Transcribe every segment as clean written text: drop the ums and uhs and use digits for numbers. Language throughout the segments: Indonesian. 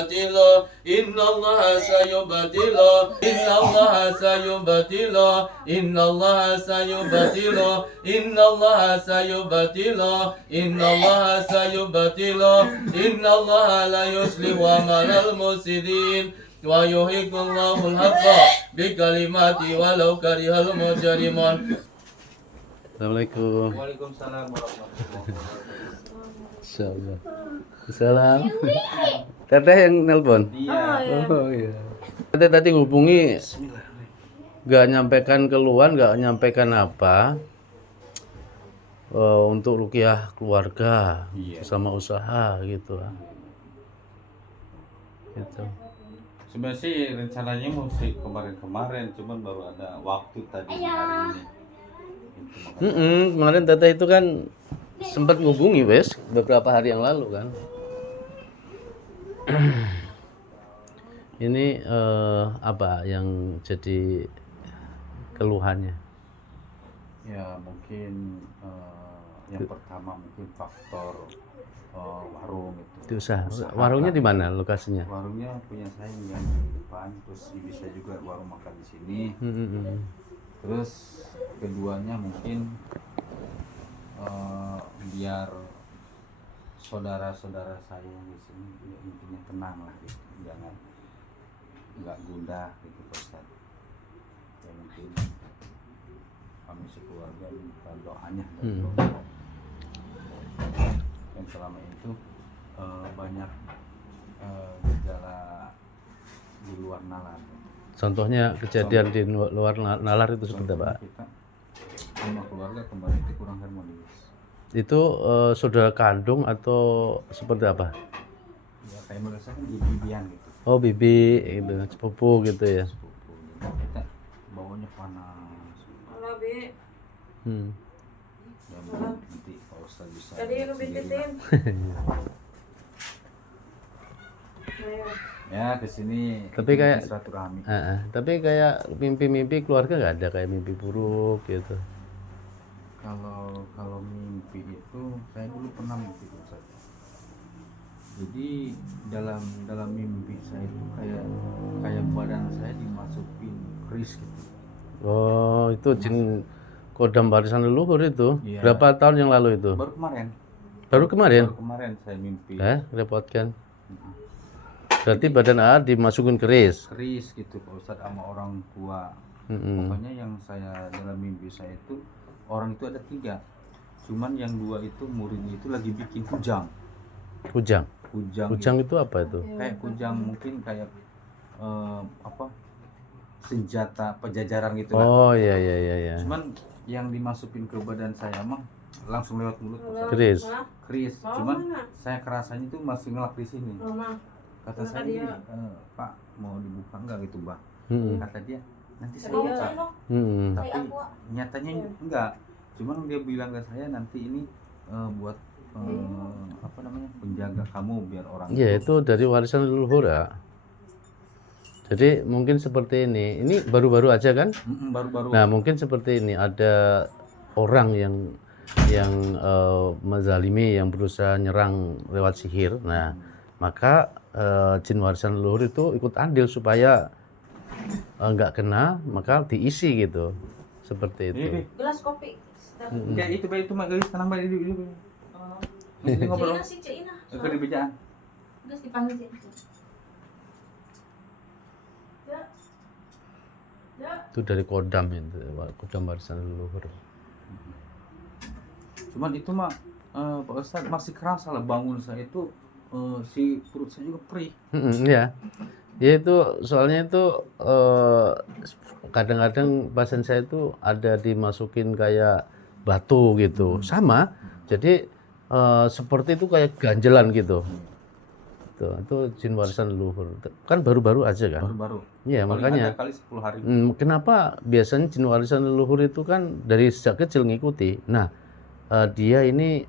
sayubatilu, innallaha sayubatilu, innallaha sayubatilu, innallaha sayubatilu, innallaha sayubatilu, innallaha sayubatilu, innallaha la yuslihu amalal mufsidin wa yuhiqqullahu al-haqqa bi kalimati walau karihal mujrimun. Assalamualaikum. Waalaikumsalam warahmatullahi wabarakatuh. Insyaallah. Salam. Teteh yang nelpon? Iya. Oh iya. Teteh tadi hubungi nggak nyampaikan keluhan, nggak nyampaikan apa untuk ruqyah keluarga sama usaha gitu. Gitu. Sebenarnya sih rencananya mau sih kemarin-kemarin, cuman baru ada waktu tadi hari ini. Kemarin teteh itu kan sempat ngubungi wes beberapa hari yang lalu kan. Ini apa yang jadi keluhannya? Ya mungkin yang pertama mungkin faktor warung Di usaha. Warungnya di mana lokasinya? Warungnya punya saya yang di depan, terus bisa juga warung makan di sini. Terus keduanya mungkin biar saudara-saudara saya di sini ya, intinya tenang lah gitu, jangan nggak gundah gitu Pak Ustaz. Ya mungkin kami sekeluarga minta doanya dari Allah. Dan selama itu banyak gejala di luar nalar. Contohnya kejadian di luar nalar itu seperti apa? Kita sama keluarga kemarin itu kurang harmonis. Itu saudara kandung atau seperti apa? Ya kayak merasa kan bibian gitu. Oh bibi gitu, sepupu gitu ya. Sepupu. Kita baunya panas. Ya nanti Pak Ustaz bisa. Tadi lu bintitin. Ya kesini. Tapi kayak silaturahmi. tapi kayak mimpi-mimpi keluarga nggak ada kayak mimpi buruk gitu. Kalau mimpi itu saya dulu pernah mimpi Ustaz. Jadi dalam mimpi saya itu kayak badan saya dimasukin keris gitu. Oh itu jin kodam warisan leluhur itu. Iya. Berapa tahun yang lalu itu? Baru kemarin. Baru kemarin? Baru kemarin saya mimpi. Repotkan. Berarti badan A dimasukin keris. Keris gitu Pak Ustadz sama orang tua. Pokoknya yang saya dalam mimpi saya itu orang itu ada 3. Cuman yang 2 itu muridnya itu lagi bikin kujang. Kujang. Kujang Gitu. itu apa itu? Kayak kujang mungkin kayak apa? Senjata pejajaran gitu lah. Oh iya. Cuman yang dimasukin ke badan saya mah langsung lewat mulut Pak Ustadz. Keris. Keris. Cuman saya kerasanya itu masih ngelak di sini. Kata saya gini, Pak mau dibuka enggak gitu Bang? Kata dia nanti saya buka. Tapi nyatanya enggak. Cuman dia bilang ke saya nanti ini buat apa namanya penjaga kamu biar orang. Iya itu dari warisan leluhur ya. Jadi mungkin seperti ini. Ini baru-baru aja kan? Baru-baru. Nah mungkin seperti ini ada orang yang menzalimi, yang berusaha nyerang lewat sihir. Nah maka jin warisan leluhur itu ikut andil supaya nggak kena, maka diisi gitu, seperti itu. Gelas kopi. Kayak itu mah gelis tenang bae di. Ini ngobrol. Cina sih Cina. Ke di bejaan. Gelas dipanggil Cina. Itu dari kodam itu, kodam warisan leluhur. Cuman itu mah Pak Ustadz masih kerasa lah bangun saya itu si perut saya juga perih. Ya, ya itu soalnya itu kadang-kadang pasien saya itu ada dimasukin kayak batu gitu, sama. Jadi seperti itu kayak ganjelan gitu. Itu jin warisan leluhur. Kan baru-baru aja kan? Baru-baru. Iya makanya. Kali 10 hari. Kenapa biasanya jin warisan leluhur itu kan dari sejak kecil ngikuti. Nah, dia ini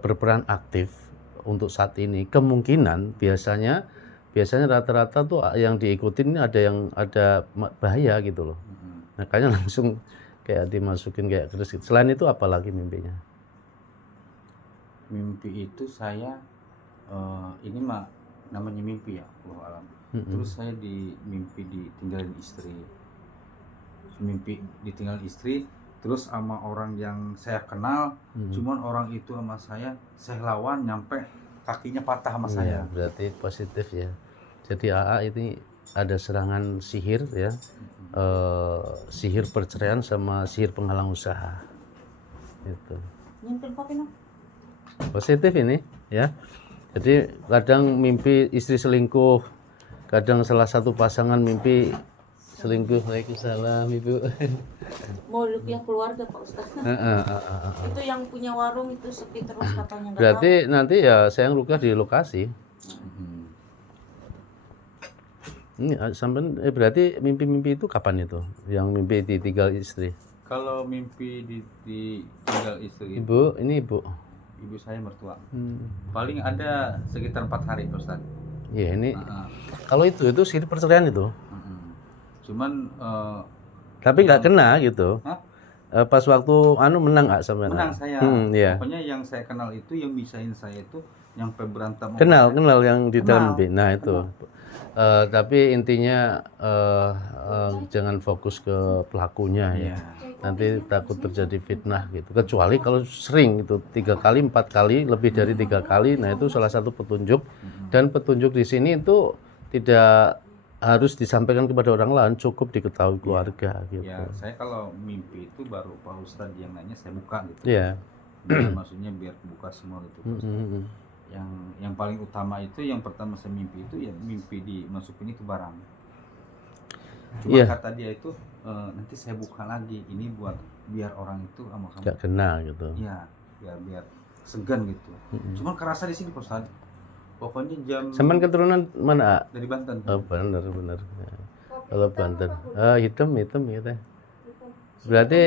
berperan aktif untuk saat ini. Kemungkinan biasanya rata-rata tuh yang diikutin ini ada bahaya gitu loh. Makanya langsung kayak dimasukin kayak keris gitu. Selain itu apa lagi mimpinya? Mimpi itu saya ini mah namanya mimpi ya, Allah alam. Terus saya mimpi ditinggalin istri, mimpi ditinggal istri, terus sama orang yang saya kenal, cuman orang itu sama saya lawan nyampe kakinya patah sama saya. Berarti positif ya. Jadi AA ini ada serangan sihir ya, sihir perceraian sama sihir penghalang usaha. Itu. Positif ini ya. Jadi kadang mimpi istri selingkuh, kadang salah satu pasangan mimpi selingkuh. Waalaikumsalam Ibu. Mau yang keluarga Pak Ustaz. Itu yang punya warung itu sepi terus katanya. Berarti nanti ya saya ngerukah di lokasi. Ini sampai berarti mimpi-mimpi itu kapan itu? Yang mimpi ditinggal istri? Kalau mimpi ditinggal istri, Ibu, ini Ibu saya mertua. Paling ada sekitar 4 hari Ustaz. Iya ini. Kalau itu sihir perceraian itu. Cuman tapi nggak kena gitu. Pas waktu menang nggak sampai? Menang saya. Iya. Pokoknya yang saya kenal itu yang misahin saya itu nyampe berantem. Kenal yang di dalam mimpi. Nah itu. Tapi intinya jangan fokus ke pelakunya ya. Nanti takut terjadi fitnah gitu. Kecuali kalau sering itu 3 kali, 4 kali, lebih dari 3 kali, nah itu salah satu petunjuk. Dan petunjuk di sini itu tidak harus disampaikan kepada orang lain, cukup diketahui keluarga gitu. Ya, saya kalau mimpi itu baru Pak Ustadz yang nanya saya buka gitu. Iya. Maksudnya biar buka semua gitu. Yang paling utama itu yang pertama saya mimpi itu ya mimpi dimasukin itu barang. Cuma kata dia itu nanti saya buka lagi ini buat biar orang itu sama kamu gak kena gitu. Iya, biar segan gitu. Cuma kerasa di sini Pak Ustadz. Pokoknya jam. Sampai keturunan mana? Dari Banten. Oh benar. Ya. Kalau Banten, hitam gitu. Berarti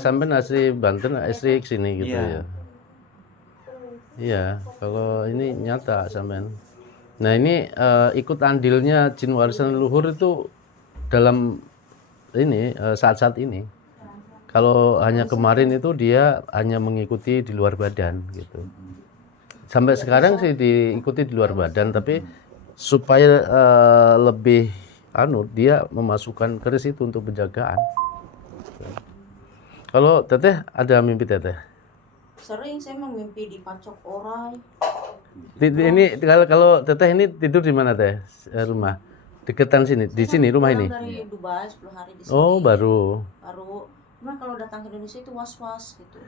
sampai asli Banten, asli sini gitu ya. Iya, kalau ini nyata sampean. Nah ini ikut andilnya jin warisan leluhur itu dalam ini saat-saat ini. Kalau hanya kemarin itu dia hanya mengikuti di luar badan gitu. Sampai sekarang sih diikuti di luar badan, tapi supaya lebih dia memasukkan keris itu untuk penjagaan. Kalau Teteh ada mimpi Teteh? Sering saya mimpi dipacok orang. Ini kalau Teteh ini tidur di mana Teh? Rumah deketan sini, di sini rumah ini. Dari Dubai 10 hari di sini. Oh baru. Cuma kalau datang ke Indonesia itu was-was gitu.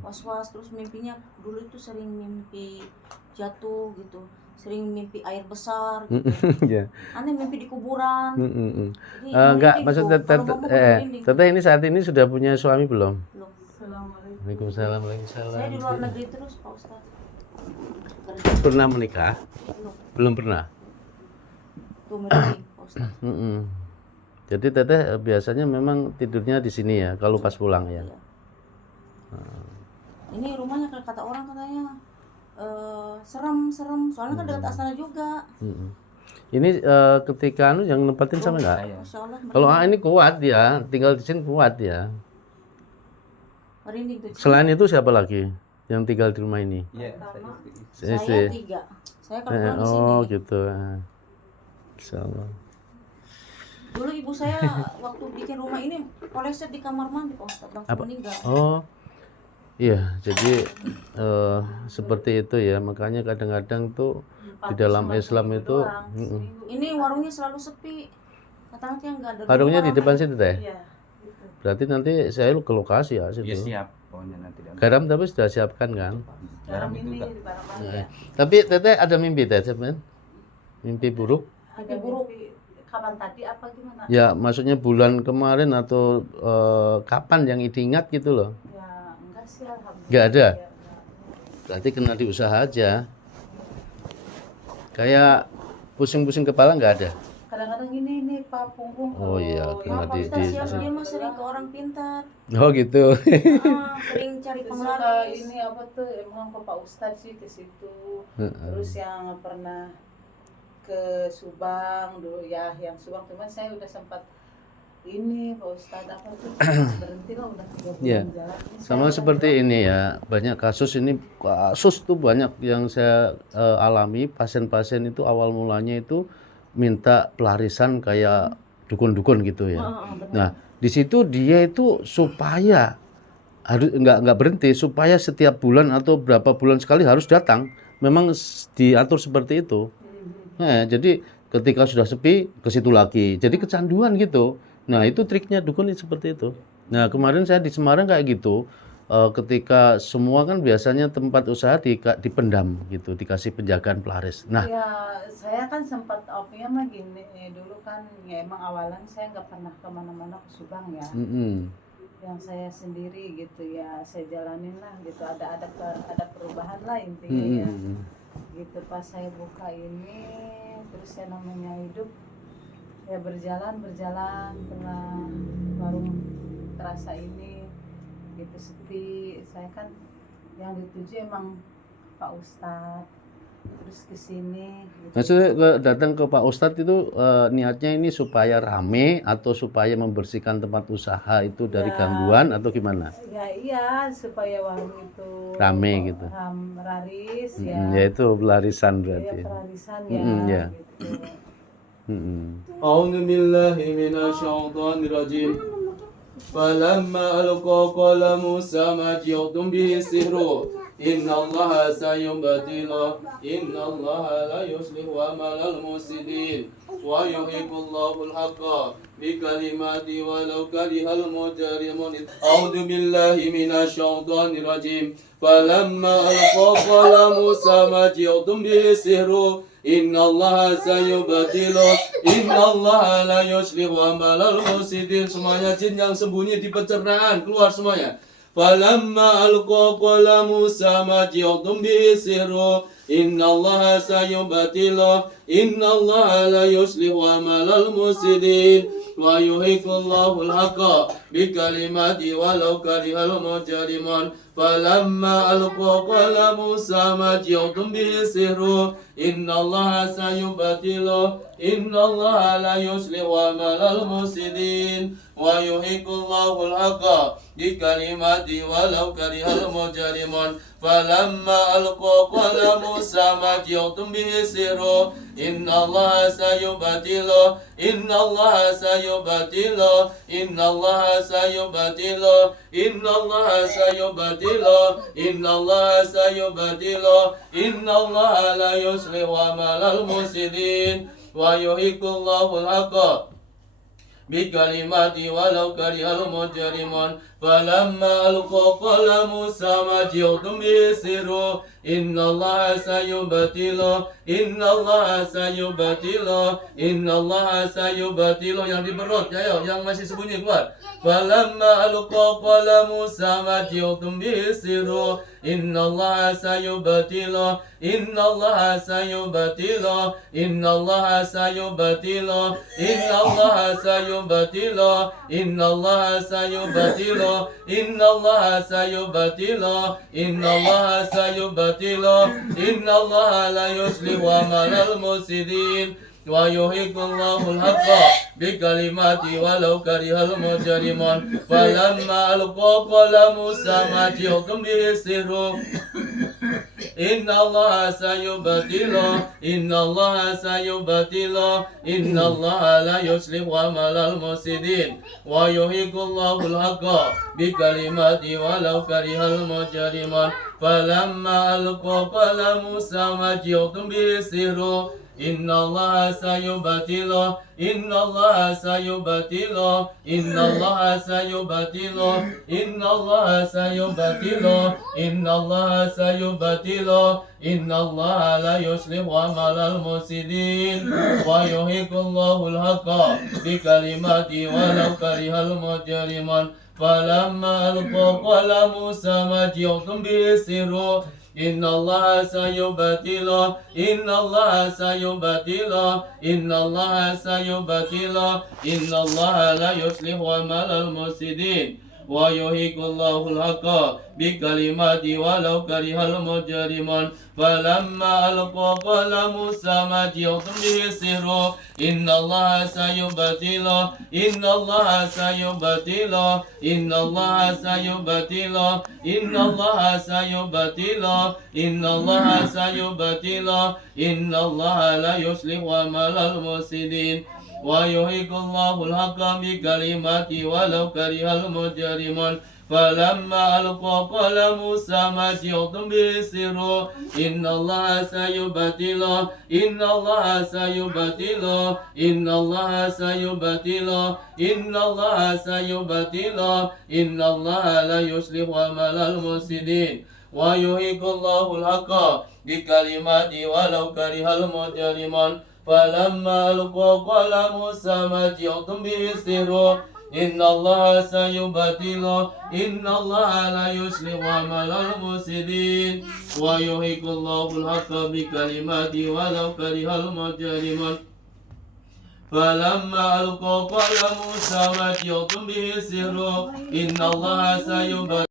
Was-was terus mimpinya dulu itu sering mimpi jatuh gitu, sering mimpi air besar gitu. Aneh mimpi di kuburan. Enggak, maksud Teteh ini saat ini sudah punya suami belum? Belum. Waalaikumsalam. Saya di luar negeri terus Pak Ustadz. Pernah menikah? Belum pernah. Tuh menikah Pak Ustadz. Jadi Teteh biasanya memang tidurnya di sini ya kalau pas pulang ya. Ini rumahnya kata orang katanya serem, soalnya kan dekat Astana juga. Ini ketika yang nempatin sama enggak? Kalau ini kuat ya, tinggal di sini kuat ya. Merinding tuh. Selain itu siapa lagi yang tinggal di rumah ini? Saya 3. Saya kalau pulang di sini. Oh gitu. Insyaallah. Dulu ibu saya waktu bikin rumah ini poleset di kamar mandi Pak Ustadz, langsung meninggal. Oh. Iya, jadi seperti itu ya. Makanya kadang-kadang tuh di dalam Islam itu ini warungnya selalu sepi. Katanya enggak ada. Warungnya di depan situ Teh? Iya. Berarti nanti saya ke lokasi ya situ. Ya siap, pokoknya nanti. Garam tapi sudah siapkan kan? Garam itu enggak. Tapi Teteh ada mimpi Teh, sebenarnya? Mimpi buruk? Mimpi buruk. Kapan tadi apa gimana? Ya, maksudnya bulan kemarin atau kapan yang diingat gitu loh? Ya, enggak sih alhamdulillah. Enggak ada. Berarti kena diusaha aja. Kayak pusing-pusing kepala enggak ada. Kadang-kadang gini Pak punggung. Oh iya, kena Pak Ustadz dia mah sering ke orang pintar. Oh gitu. Sering cari penglaris. Ini apa tuh emang ke Pak Ustadz sih ke situ. Terus yang pernah ke Subang dulu ya, yang Subang teman saya udah sempat ini Pak Ustadz apa tuh berhenti lah udah 3 bulan Ya. jalan. Sama seperti ini ya, banyak kasus tuh banyak yang saya alami. Pasien-pasien itu awal mulanya itu minta pelarisan kayak dukun-dukun gitu ya. Nah, di situ dia itu supaya harus nggak berhenti, supaya setiap bulan atau berapa bulan sekali harus datang. Memang diatur seperti itu. Nah, jadi ketika sudah sepi ke situ lagi. Jadi kecanduan gitu. Nah, itu triknya dukun seperti itu. Nah, kemarin saya di Semarang kayak gitu. Ketika semua kan biasanya tempat usaha dipendam gitu, dikasih penjagaan pelaris. Nah, Ya saya kan sempat opnya mah gini dulu kan ya emang awalan saya nggak pernah kemana-mana ke Subang ya. Yang saya sendiri gitu ya saya jalanin lah gitu ada perubahan lah intinya ya. Gitu pas saya buka ini terus ya namanya hidup ya berjalan pernah baru terasa ini gitu sepi. Saya kan yang dituju emang Pak Ustadz terus kesini gitu. maksudnya datang ke Pak Ustadz itu niatnya ini supaya rame atau supaya membersihkan tempat usaha itu dari gangguan atau gimana? Ya iya supaya warung itu Rame gitu. Raris ya. Ya itu pelarisan Ya berarti. pelarisan ya. Ya. Gitu. أعوذ بالله من الشيطان الرجيم فلما ألقى قال موسى ما جئتم به السحر إن الله سيبطل إن الله لا يصلح عمل المفسدين ويحق الله الحق بكلماته ولو كره المجرمون أعوذ بالله من الشيطان الرجيم فلما ألقى قال موسى ما جئتم به السحر إن الله سيبطل إن الله لا يصلح عمل المفسدين. Semuanya jin yang sembunyi di pencernaan keluar semuanya. Falamma alqa qala Musa ma ji'tum bihi sihru inna Allah sayubatilu inna Allah la yuslihu amalal mufsidin wa yuhiqullahu al-haqqa bikalimati walau karihal mujrimun. Falamma alqa qala Musa ma ji'tum bihi sihru inna Allah sayubatilu inna Allah la yuslihu amalal mufsidin wa yuhiqullahu al-haqqa bikalimati walau karihal mujrimun. Falamma alqa qala Musa ma ji'tum bihi sihru inna Allah sayubatilu inna Allah sayubatilu inna Allah sayubatilu inna Allah sayubatilu inna Allah sayubatilu inna Allah la yuslihu amalal mufsidin wa yuhiqullahu al-haqqa bikalimati walau karihal mujrimun. Falamma alqa qala Musa ma ji'tum bihi sihru inna Allah sayubatilu inna Allah sayubatilu inna Allah sayubatilu. Yang di perut ayo yang masih sembunyi keluar. Falamma alqa qala Musa ma ji'tum bihi sihru inna Allah sayubatilu inna Allah sayubatilu inna Allah sayubatilu inna Allah sayubatilu inna Allah sayubatilu inna Allah sayubatilu inna Allah sayubatilu inna Allah la yuslihu amalal mufsidin wa yuhiqullahu al-haqqa bikalimati walau karihal mujrimun. Falamma alqa qala Musa ma ji'tum bihi sihru inna Allah sayubatilu inna Allah sayubatilu inna Allah la yuslihu amalal mufsidin wa yuhiqullahu al-haqqa bikalimati walau karihal mujrimun. Falamma alqa qala Musa ma ji'tum bihi sihru inna Allah sayubatilu inna Allah sayubatilu inna Allah sayubatilu inna Allah sayubatilu inna Allah sayubatilu inna Allah la yuslihu amalal mufsidin wa yuhiqullahu al-haqqa bikalimati walau karihal mujrimun. Falamma alqa qala Musa ma ji'tum bihi sihru inna Allah sayubatilu inna Allah sayubatilu inna Allah sayubatilu inna Allah la yuslihu amalal mufsidin ويحق الله الحق بكلماته ولو كره المجرمون فلما ألقى قال موسى ما جئتم به السحر إن الله سيبطله إن الله سيبطله إن الله سيبطله إن الله سيبطله إن الله سيبطله إن الله لا يصلح عمل المفسدين ويحق الله الحق بكلماته ولو كره المجرمون فلما ألقى قال موسى ما جئتم به السحر إن الله سيبطله إن الله سيبطله إن الله سيبطله إن الله سيبطله إن الله لا يصلح عمل المفسدين ويحق الله الحق بكلماته ولو كره المجرمون فلما ألقى قال موسى ما جئتم به السحر إن الله سيبطله إن الله لا يصلح عمل المفسدين ويحق الله الحق بكلماته ولو كره المجرمون فلما ألقى قال موسى ما جئتم به السحر إن الله سيبطله